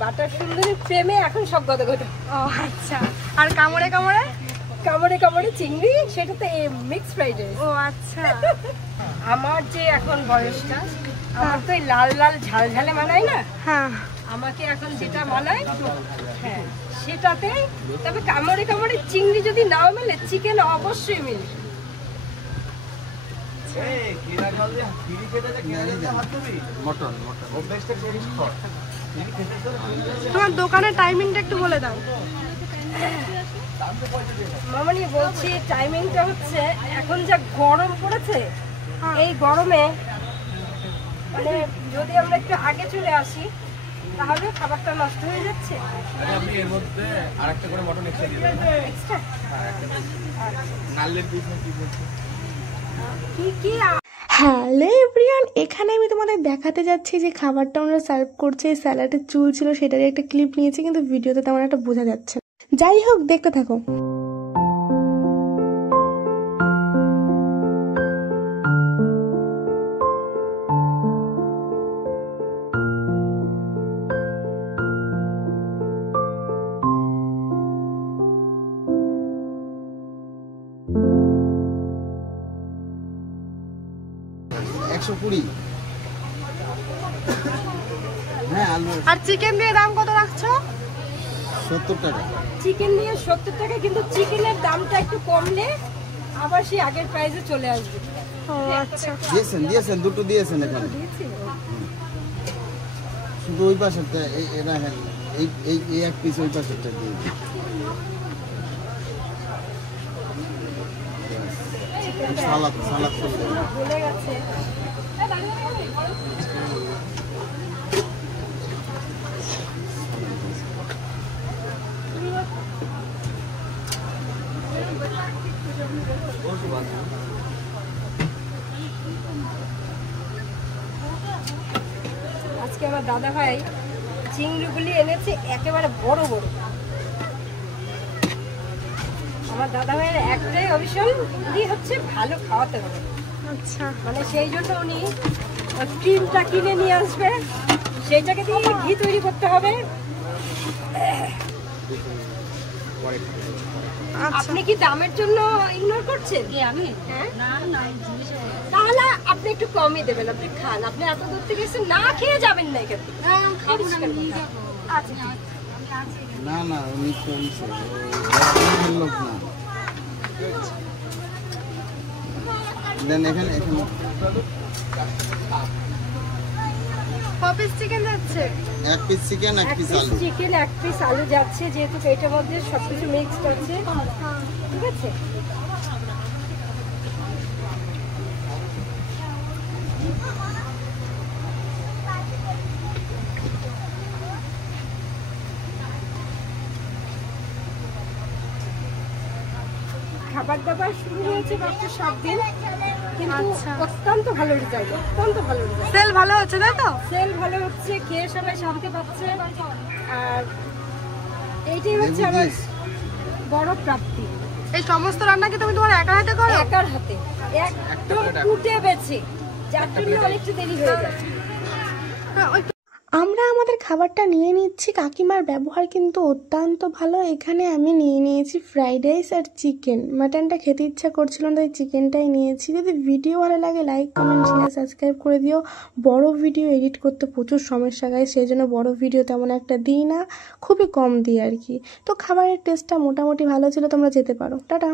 Butter সুন্দরী প্রেমে এখন সব গদে গদে। ও আচ্ছা, আর কামড়ে কামড়ে? কামড়ে কামড়ে চিংড়ি, সেটা তো মিক্স ফ্রাইড রাইস। ও আচ্ছা। আমার যে এখন বয়সটা, আমার তো এই লাল লাল ঝাল ঝালে মানায় না। হ্যাঁ, আমাকে এখন যেটা মানায়, হ্যাঁ সেটাতে। তবে কামড়ে কামড়ে চিংড়ি যদি নাও মেলে, চিকেন অবশ্যই মিলে। তোমার দোকানের টাইমিংটা একটু বলে দাও। মামনি বলছি, টাইমিংটা হচ্ছে এখন যা গরম পড়েছে, এই গরমে মানে যদি আমরা একটু আগে চলে আসি তাহলে খাবারটা নষ্ট হয়ে যাচ্ছে। আপনি এর মধ্যে আরেকটা করে মটন এক্সট্রা দিয়ে দেন। এক্সট্রা নালের পিস কি হ্যালো এভরিওয়ান, এখানে আমি তোমাদের দেখাতে যাচ্ছি যে খাবারটা আমরা সার্ভ করছে। স্যালাডের চুল ছিল, সেটারই একটা ক্লিপ নিয়েছি, কিন্তু ভিডিওতে তেমন একটা বোঝা যাচ্ছে না। যাই হোক, দেখতে থাকো। হ্যাঁ, আলু। আর চিকেন দিয়ে দাম কত রাখছো? 70 টাকা। চিকেন দিয়ে 70 টাকা, কিন্তু চিকেনের দামটা একটু কমলে আবার সেই আগের প্রাইসে চলে আসবে। ও আচ্ছা, দিয়েছেন দুটো দিয়েছেন এখানে। শুধু ওই পাশেরটা এরা এই এক পিস ওই পাশেরটা দিয়ে দিন। সালাদ করে দেন। ভুলে গেছে। আজকে আমার দাদা ভাই চিংড়িগুলি এনেছে একেবারে বড় বড়। আমার দাদা ভাইয়ের একটাই অভিশন, উনি হচ্ছে ভালো খাওয়াতে হবে। আচ্ছা, মানে সেই জন্য উনি ক্রিমটা কিনে নিয়ে আসবে, সেইটাকে দিয়ে ঘি তৈরি করতে হবে। আপনি কি দামের জন্য ইগনোর করছেন? আমি তাহলে আপনি একটু কমই দেবেন। আপনি খান, আপনি এত দূর থেকে এসে না খেয়ে যাবেন না এখান থেকে। আচ্ছা, না উনি কমছে, লোক না দেন। এখানে পিস চিকেন যাচ্ছে। এক পিস চিকেন, এক পিস আলু। চিকেন, এক পিস আলু যাচ্ছে, যেহেতু এটার মধ্যে সবকিছু মিক্সড আছে। ঠিক আছে, খাবার দাবার শুরু হয়েছে মাত্র 7 দিন, কিন্তু অত্যন্ত ভালো রেজাল্ট, অত্যন্ত ভালো রেজাল্ট। সেল ভালো হচ্ছে, তাই তো? সেল ভালো হচ্ছে, খেয়ে সবাই শান্তি পাচ্ছে। আর এইটাই হচ্ছে আমার বড় প্রাপ্তি। এই সমস্ত রান্না কি তুমি তোমার একার হাতে করো? একার হাতে, একদম কুটে বেছে, যার জন্য অনেকটা দেরি হয়ে যায়। আমরা আমাদের খাবারটা নিয়ে নিচ্ছি। কাকিমার ব্যবহার কিন্তু অত্যন্ত ভালো। এখানে আমি নিয়ে নিয়েছি ফ্রাইড রাইস আর চিকেন। মাটনটা খেতে ইচ্ছা করছিল না, তাই চিকেনটাই নিয়েছি। যদি ভিডিও ভালো লাগে লাইক কমেন্ট শেয়ার সাবস্ক্রাইব করে দিও। বড় ভিডিও এডিট করতে প্রচুর সমস্যা হয়, সেই জন্য বড় ভিডিও তেমন একটা দিই না, খুবই কম দিই আর কি। তো খাবারের টেস্টটা মোটামুটি ভালো ছিল, তোমরা যেতে পারো। টাটা।